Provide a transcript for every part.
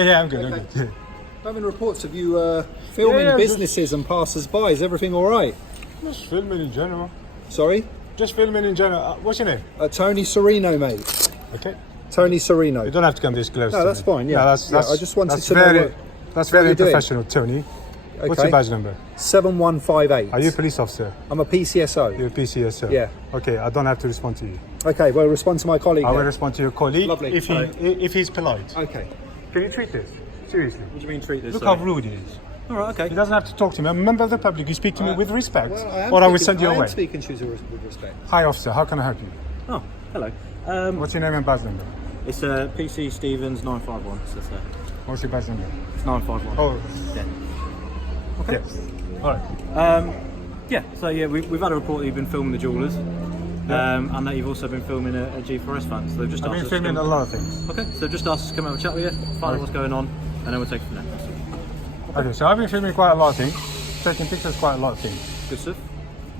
Yeah, I'm good. I'm good. Yeah. Having reports of you filming businesses and passers-by. Is everything all right? Just filming in general. Sorry? Just filming in general. What's your name? Tony Serino, mate. Okay. Tony Serino. You don't have to come this close. No, that's fine. Yeah. No, that's I just wanted to know. That's very professional, Tony. Okay. What's your badge number? 7158. Are you a police officer? I'm a PCSO. You're a PCSO? Yeah. Okay, I don't have to respond to you. Okay, well, respond to my colleague. I will respond to your colleague. Lovely. If he's polite. Okay. Can you treat this? Seriously. What do you mean treat this? Look how rude he is. All right, okay. He doesn't have to talk to me. I'm a member of the public. You speak to me with respect, Well, or I will send you I away. am speaking to you with respect. Hi, officer. How can I help you? Oh, hello. What's your name and badge number? It's PC Stevens 951. So that's What's your badge number? 951. Oh, yeah. Okay. yes. All right. Yeah. So yeah, we've had a report that you've been filming the jewellers, and that you've also been filming a G4S fan. So they've just I've asked been us to filming a lot of things. Okay. So just asked us to come have a chat with you, find out what's going on, and then we'll take it from there. Okay, so I've been filming quite a lot of things, taking pictures quite a lot of things. Good stuff.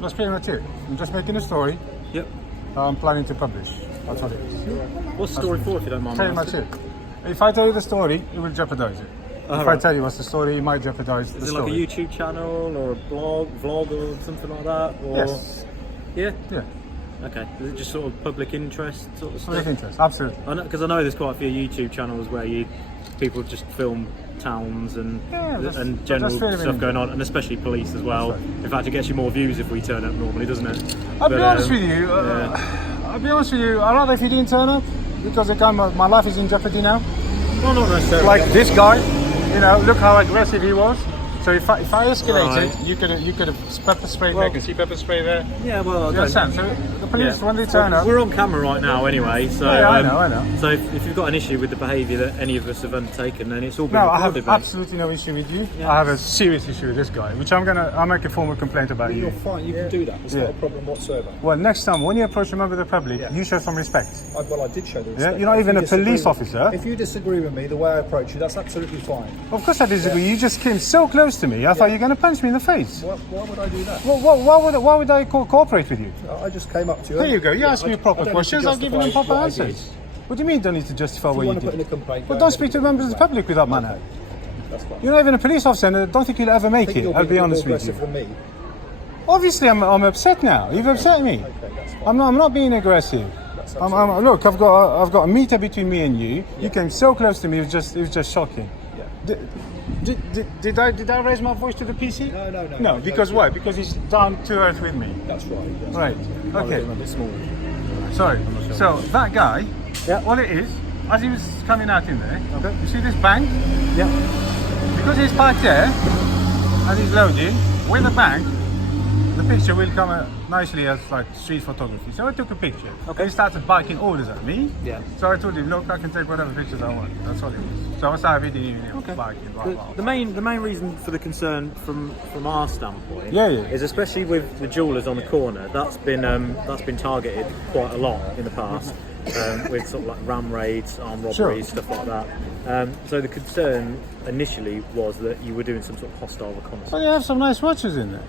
That's pretty much it. I'm just making a story Yep. I'm planning to publish. That's what it is. What's the story for, if you don't mind? Pretty much it. If I tell you the story, it will jeopardize it. If I tell you what's the story, it might jeopardize the Is it story. like a YouTube channel or a vlog or something like that? Or... Yes. Yeah. Yeah. Okay. Is it just sort of public interest sort of stuff? Public interest, absolutely. Because I know there's quite a few YouTube channels where people just film towns and general stuff going on, and especially police as well. In fact, it gets you more views if we turn up normally, doesn't it? I'll be honest with you. I'll be honest with you. I'd rather if you didn't turn up, because my life is in jeopardy now. Well, not necessarily. Like this guy, look how aggressive he was. So if I escalated, you could have pepper sprayed there. Can see pepper spray there. Yeah, well, You understand? So the police, when they turn up, we're on camera right now anyway. So I know. So if you've got an issue with the behaviour that any of us have undertaken, then it's all been no, I recorded. have absolutely no issue with you. Yeah. I have a serious issue with this guy, which I'll make a formal complaint about You're you. fine. You can do that. It's not a problem whatsoever. Well, next time when you approach a member of the public, you show some respect. I did show the respect. Yeah, you're not even a police officer. If you disagree with me, the way I approach you, that's absolutely fine. Of course I disagree. You just came so close to me. I thought you were going to punch me in the face. Why would I do that? Well, why would I cooperate with you? I just came up to you. There you go. You asked me proper questions. I'll give you them proper what I answers. What do you mean don't need to justify If what you you want to put in did? a complaint, Well, go don't ahead. speak to members of the public with that manner. That's fine. You're not even a police officer, and I don't think you'll ever make it. I'll be honest with you. More aggressive than me. Obviously, I'm upset now. You've upset me. Okay, that's fine. I'm not being aggressive. Look, I've got a meter between me and you. You came so close to me. It was just shocking. Yeah. Did I raise my voice to the PC? No. No, because why? Because he's down to earth with me. That's right. Yes. Right. Okay. A bit small. Sorry. So that guy, all it is, as he was coming out in there, you see this bank? Yeah. Because he's parked there and he's loading, with the bank, the picture will come out nicely as like street photography. So I took a picture. Okay. He started barking orders at me. Yeah. So I told him, look, I can take whatever pictures I want. That's all it was. So I started videoing him barking, blah, blah, blah. The main reason for the concern from our standpoint Yeah. is especially with the jewellers on the corner. That's been targeted quite a lot in the past with sort of like ram raids, armed robberies, stuff like that. So the concern initially was that you were doing some sort of hostile reconnaissance. Well, you have some nice watches in there.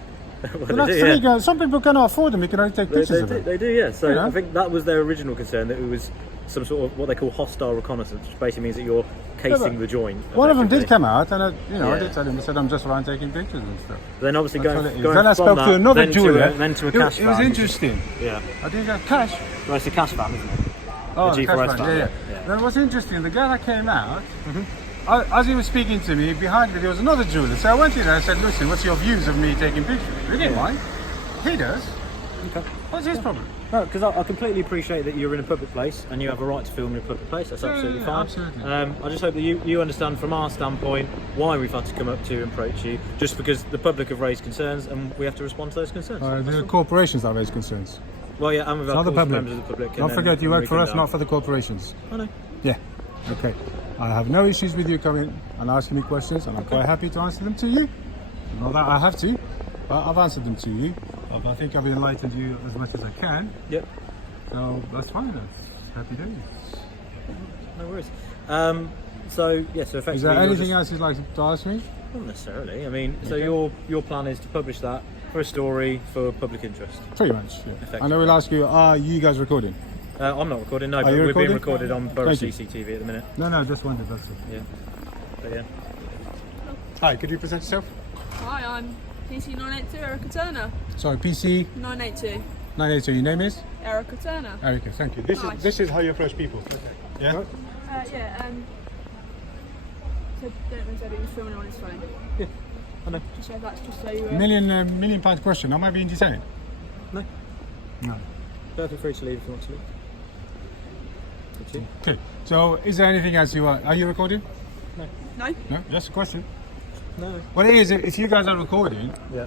Well, they do, Some people cannot afford them. You can only take pictures of them. They do, yeah. So Yeah. I think that was their original concern, that it was some sort of what they call hostile reconnaissance, which basically means that you're casing the joint. One of them did effectively. come out, and I did tell him. I said, "I'm just around taking pictures and stuff." Then obviously That's what going it is. going Then I from spoke that, to another then jeweler. then to a cash It was van. interesting. Yeah. I didn't get cash. Well, it's a cash van, isn't it? Oh, the cash G4S van. van. Yeah. Then what's interesting, the guy that came out, as he was speaking to me, behind me there was another jeweler. So I went in and I said, "Listen, what's your views of me taking pictures?" He didn't mind. He does. Okay. What's his problem? No, because I completely appreciate that you're in a public place and you have a right to film in a public place. That's absolutely fine. Absolutely. I just hope that you understand from our standpoint why we've had to come up to you and approach you, just because the public have raised concerns and we have to respond to those concerns. The corporations that raise concerns. Well, yeah, and we've had Not the calls from public. members of the public. Don't forget, you work for us, not for the corporations. I know. Yeah. Okay. I have no issues with you coming and asking me questions, and I'm quite happy to answer them to you. Not that I have to, but I've answered them to you. I think I've enlightened you as much as I can. Yep. So that's fine. That's happy days. No worries. So effectively, Is there anything else you'd like to ask me? Not necessarily. I mean, so your plan is to publish that for a story for public interest. Pretty much. Yeah. I know we'll ask you. Are you guys recording? I'm not recording. No, Are but you we're recording? being recorded on Borough Thank you. CCTV at the minute. No, just wondered. That's it. Yeah. But yeah. Hi, could you present yourself? Hi, I'm PC982 Erica Turner. Sorry, PC 982 982. Your name is Erica Turner. Erica. Thank you. Nice. This is how you approach people. Yeah. So don't know if he was filming on his phone. Yeah, I know. Just so that's just so you. Million pound question. I might be entertained. No. No. Perfectly free to leave if you want to leave. Good you. Okay. So, is there anything else you want? Are you recording? No. No. That's a question. No. What it is, if you guys are recording, Yeah.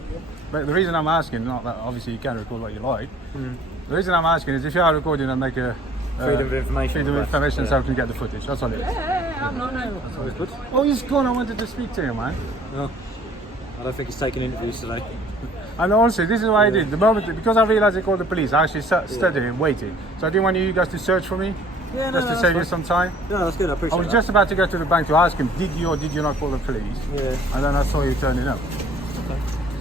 but the reason I'm asking, not that obviously you can record what you like. The reason I'm asking is if you are recording and make a Freedom of information. freedom of information, Yeah. so I can get the footage. That's all it is. Yeah, I'm not. No. That's always good. Oh, he's gone. I wanted to speak to you, man. No. I don't think he's taking interviews today. And also, this is what I did. The moment, because I realised they called the police, I actually stood there and waited. So I didn't want you guys to search for me, Yeah, just to save you some time. No, that's good. I I appreciate was that. just about to go to the bank to ask him, did you or did you not call the police? Yeah. And then I saw you turning up.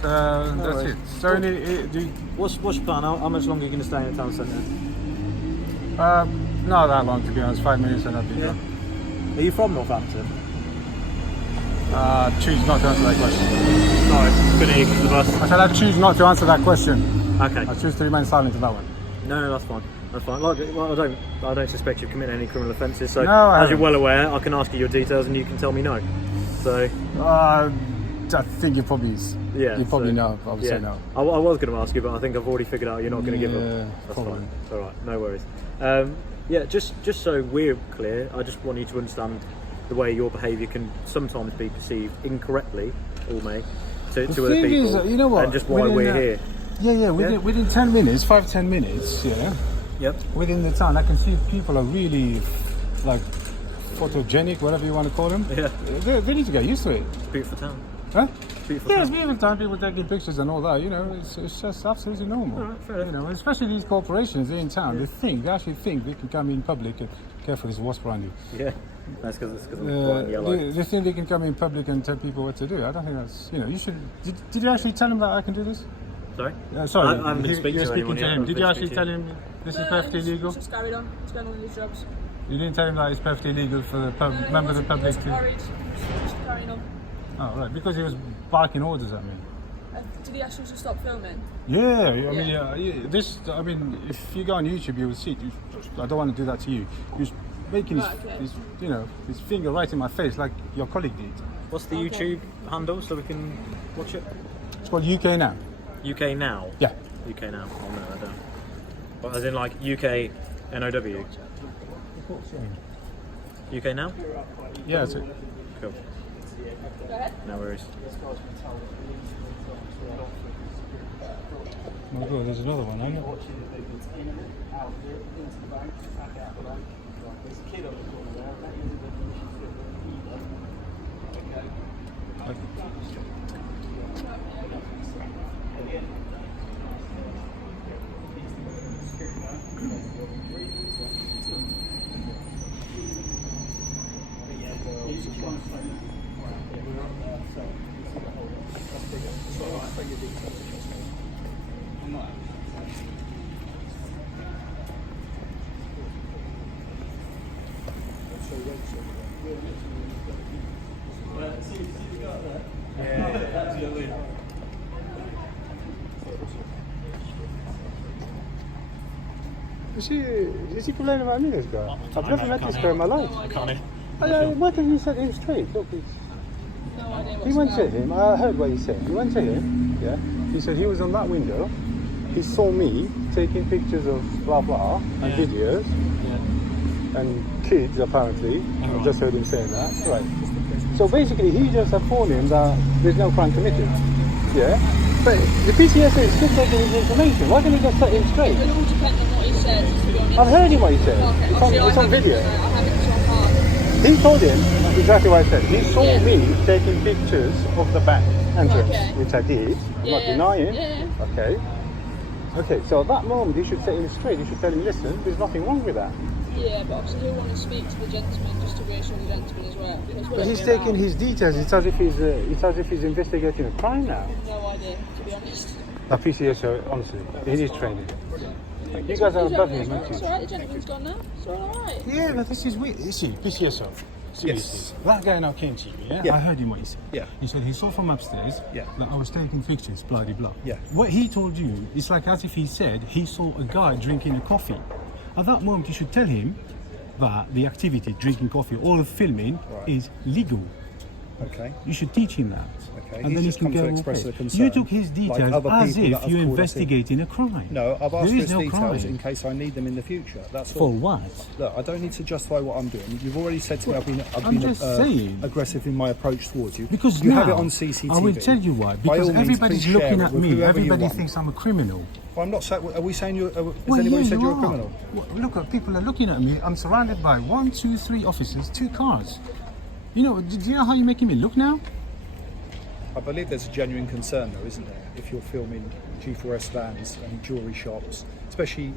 That's worries. it. So, What's your plan? How much longer are you going to stay in the town centre? not that long, to be honest. 5 minutes and I'll be done. Are you from Northampton? Choose not to answer that question. Sorry, couldn't hear you because of the bus. I said I choose not to answer that question. Okay. I choose to remain silent to that one. No, that's fine. That's fine. Like, well, I don't suspect you've committed any criminal offences. So, No, I as you're haven't. well aware, I can ask you your details and you can tell me no. So, I think you probably, yeah. you probably so, know. I would say no. I was going to ask you, but I think I've already figured out you're not going to give Yeah, up. That's probably. fine. It's all right. No worries. Yeah, just so we're clear, I just want you to understand the way your behaviour can sometimes be perceived incorrectly, or may, to other thing people. is, you know what? And just why Within we're that- here. Yeah, within 10 minutes, 5-10 minutes, yeah, Yep. within the town, I can see people are really, like, photogenic, whatever you want to call them. Yeah. They need to get used to it. Beautiful town. Huh? Beautiful Yeah, town. it's beautiful time, people taking pictures and all that, you know, it's just absolutely normal. Alright, fair enough. You know, especially these corporations in town, they actually think they can come in public and careful, there's a wasp around you. Yeah. That's because I'm white and yellow. They think they can come in public and tell people what to do. I don't think that's, you know, you should, did you actually tell him that I can do this? Sorry? Sorry, I haven't been speaking you're to speaking anyone to yet. him. I've Did been you actually speaking tell him this is perfectly legal? Just carried on. It's going on with his jobs. You didn't tell him that it's perfectly legal for the member of the public He to... wasn't just carrying on. Oh, right, because he was barking orders at me. Did he ask you to stop filming? Yeah, I mean, if you go on YouTube, you will see. I don't want to do that to you. He's making his finger right in my face, like your colleague did. What's the YouTube handle so we can watch it? It's called UK Now. UK Now? Yeah. UK Now. Oh no, I don't. But as in like UK NOW? UK Now? Yeah, that's it. Cool. Go ahead. No worries. Oh my God, there's another one, I know. Is he complaining about me, this guy? I've never met this guy in my life. Why didn't you set him straight? Look, No idea he went to him, I heard what he said. He went to him, yeah. He said he was on that window. He saw me taking pictures of blah blah and videos and kids apparently. I just heard him saying that. Right. So basically he just informed him that there's no crime committed. Yeah. But the PCSA is still taking his information. Why can't he just set him straight? It all depends on what he says, to be honest. I've heard him what he said. Okay, It's obviously on I video. haven't, I haven't to my part. He told him exactly what I said. He saw Yeah. me taking pictures of the bank entrance, Okay. which I did. I'm not Yeah. denying. Yeah. Okay. Okay, so at that moment you should set him straight. You should tell him, listen, there's nothing wrong with that. Yeah, but obviously he'll want to speak to the gentleman just to reassure the gentleman as well. Because But he's taking his details. It's as if he's investigating a crime now. No idea, to be honest. That PCSO, honestly, he needs training. You guys are above him, aren't It's you? alright, the gentleman's gone now. It's alright. Yeah, but this is weird. You see, PCSO. Seriously. Yes. That guy now came to you, yeah? Yeah. I heard him what he said. Yeah. He said he saw from upstairs Yeah. that I was taking pictures, blah, blah, blah. Yeah. What he told you, it's like as if he said he saw a guy drinking a coffee. At that moment, you should tell him that the activity, drinking coffee or filming, Right. is legal. Okay. You should teach him that. Okay, And he's then just he can come to go express okay. a concern, You took his like details other as people if that you're have called us in. investigating a crime. No, I've asked There for is his no details crime. in case I need them in the future. That's For all. what? Look, I don't need to justify what I'm doing. You've already said to me I've I'm been just saying. aggressive in my approach towards you. Because you now, have it on CCTV. I will tell you why. By Because all means, everybody's please share looking it at with me. whoever you Everybody want. thinks I'm a criminal. Well, I'm not saying. Are we saying you? Has Well, anybody yeah, said you you're a are. criminal? Well, look, people are looking at me. I'm surrounded by 1, 2, 3 officers, 2 cars. You know, do you know how you're making me look now? I believe there's a genuine concern, though, isn't there? If you're filming G4S vans and jewellery shops, especially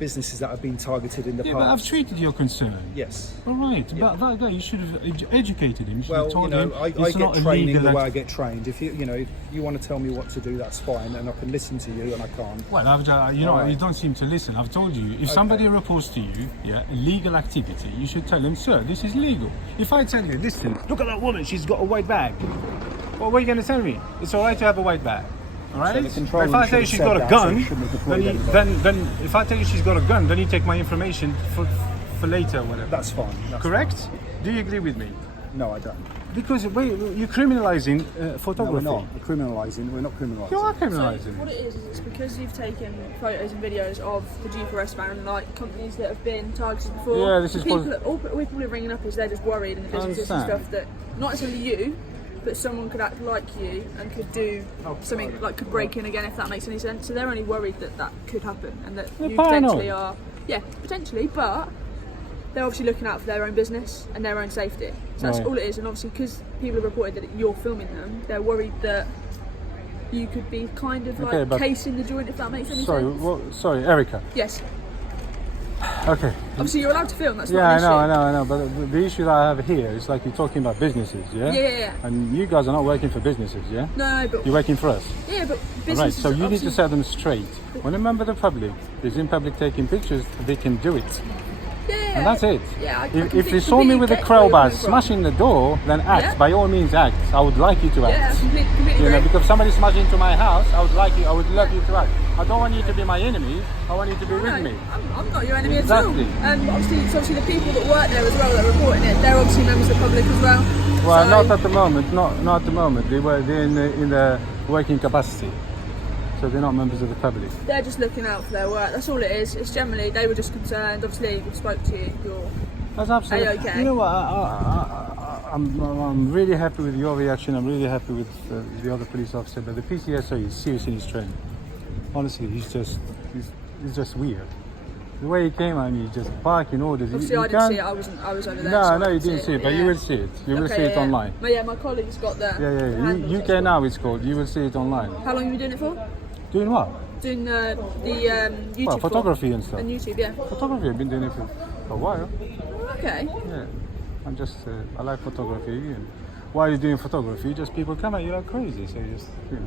businesses that have been targeted in the Yeah, but I've past. treated your concern. Yes. All right, but that guy, you should have educated him. You should Well, have you told know, him I it's get not training illegal. the way I get trained. If if you want to tell me what to do, that's fine, and I can listen to you, and I can't. Well, you Alright. don't seem to listen. I've told you, if somebody reports to you, illegal activity, you should tell them, sir, this is legal. If I tell you, listen, look at that woman, she's got a white bag. Well, what are you going to tell me? It's all right to have a white bag. All right. So the control But if I room tell you should she's have got said a that, so gun, you shouldn't have deployed then if I tell you she's got a gun, then you take my information for later, or whatever. That's fine. That's Correct? Do you agree with me? fine. No, I don't. Because you're criminalising No, photography. we're not. We're criminalising. We're not criminalising. You are So criminalising. what it is it's because you've taken photos and videos of the G4S van, like companies that have been targeted before. Yeah, this is all people are ringing up is they're just worried in the businesses and understand. stuff that not necessarily you, but someone could act like you and could do something like could break in again if that makes any sense. So they're only worried that could happen and that They're you paranoid. potentially are. Yeah, potentially, but they're obviously looking out for their own business and their own safety. So that's Right. all it is. And obviously, because people have reported that you're filming them, they're worried that you could be kind of Okay, like but- casing the joint, if that makes any sense. Sorry, Erica. Yes. Okay. Obviously, you're allowed to film. That's Yeah, not I an know, issue. I know. But the issue that I have here is like you're talking about businesses, yeah? Yeah. And you guys are not working for businesses, yeah? No, but You're working for us. yeah, but Right, businesses. so you need to obviously- set them straight. When a member of the public is in public taking pictures, they can do it. Yeah, And that's it. Yeah, I If you saw me with a crowbar smashing the door, then act. Yeah. By all means, act. I would like you to Yeah, act. completely You know, agree. because if somebody smashing into my house, I would love you to act. I don't want you to be my enemy. I want you to be with No, me. I'm not your enemy Exactly. at all. Obviously, it's obviously the people that work there as well that are reporting it. They're obviously members of the public as well. Well, So- not at the moment. Not at the moment. They're in the working capacity, so they're not members of the public. They're just looking out for their work. That's all it is. It's generally they were just concerned. Obviously, we spoke to you. You're That's absolutely. Are you okay? You know what? I'm really happy with your reaction. I'm really happy with the other police officer. But the PCSO is serious in his training. Honestly, he's just weird. The way he came at me, just barking orders. obviously I didn't see it. I was over there. No, so I no, you didn't didn't see it, but yeah. you will see it. You will Okay, see it yeah. online. But yeah, my colleague's got the. Yeah, the handle UK that's Now it's called. You will see it online. How long have you been doing it for? Doing what? Doing the YouTube. Well, for? photography and stuff. And YouTube, yeah. Photography. I've been doing it for a while. Okay. Yeah, I'm just, I like photography. And while you're doing photography, just people come at you like crazy. So you just, Yeah,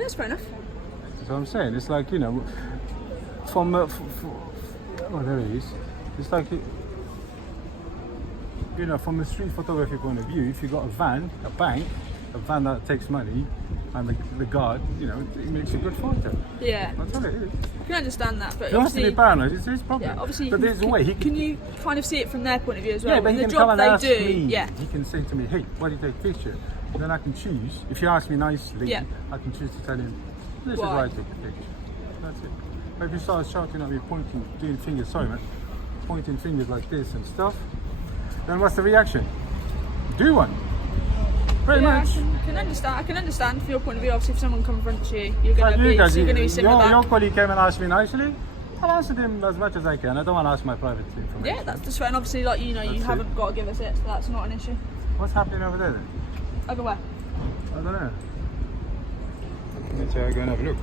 that's fair enough. that's what I'm saying. It's like, from, there it is. It's like, from a street photography point of view, if you got a van, a bank, a van that takes money, and the guard, it makes a good photo. Yeah. That's all it is. I can understand that, but You don't have to be obviously. paranoid. It's his problem. Yeah, obviously. But there's a way. Can you kind of see it from their point of view as well? Yeah, but he the can job come and they ask do. me. Yeah. He can say to me, "Hey, why do you take a picture?" And then I can choose. If you ask me nicely, Yeah. I can choose to tell him, "This is Why? why I take the picture." That's it. But if you start shouting at me, pointing, doing fingers, sorry man, pointing fingers like this and stuff, then what's the reaction? Do one. Pretty Yeah, much. I can understand from your point of view. Obviously, if someone confronts you, you're going Like to you guys, be similar your back. colleague came and asked me nicely. I'll answer him as much as I can. I don't want to ask my private information. Yeah, that's fair. And obviously, like you That's haven't it. got to give us it, so that's not an issue. What's happening over there then? Over where? I don't know. Let's go and have a look.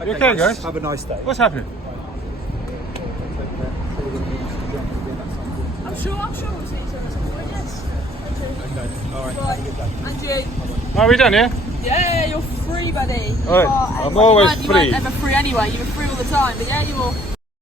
Okay, okay, guys? Have a nice day. What's happening? I'm sure we'll see each other at some point. Yes. Okay. All right. Right. And you. Are we done, yeah? Yeah, you're free, buddy. Alright, I'm always you free. weren't ever free anyway. You were free all the time, but yeah, you're.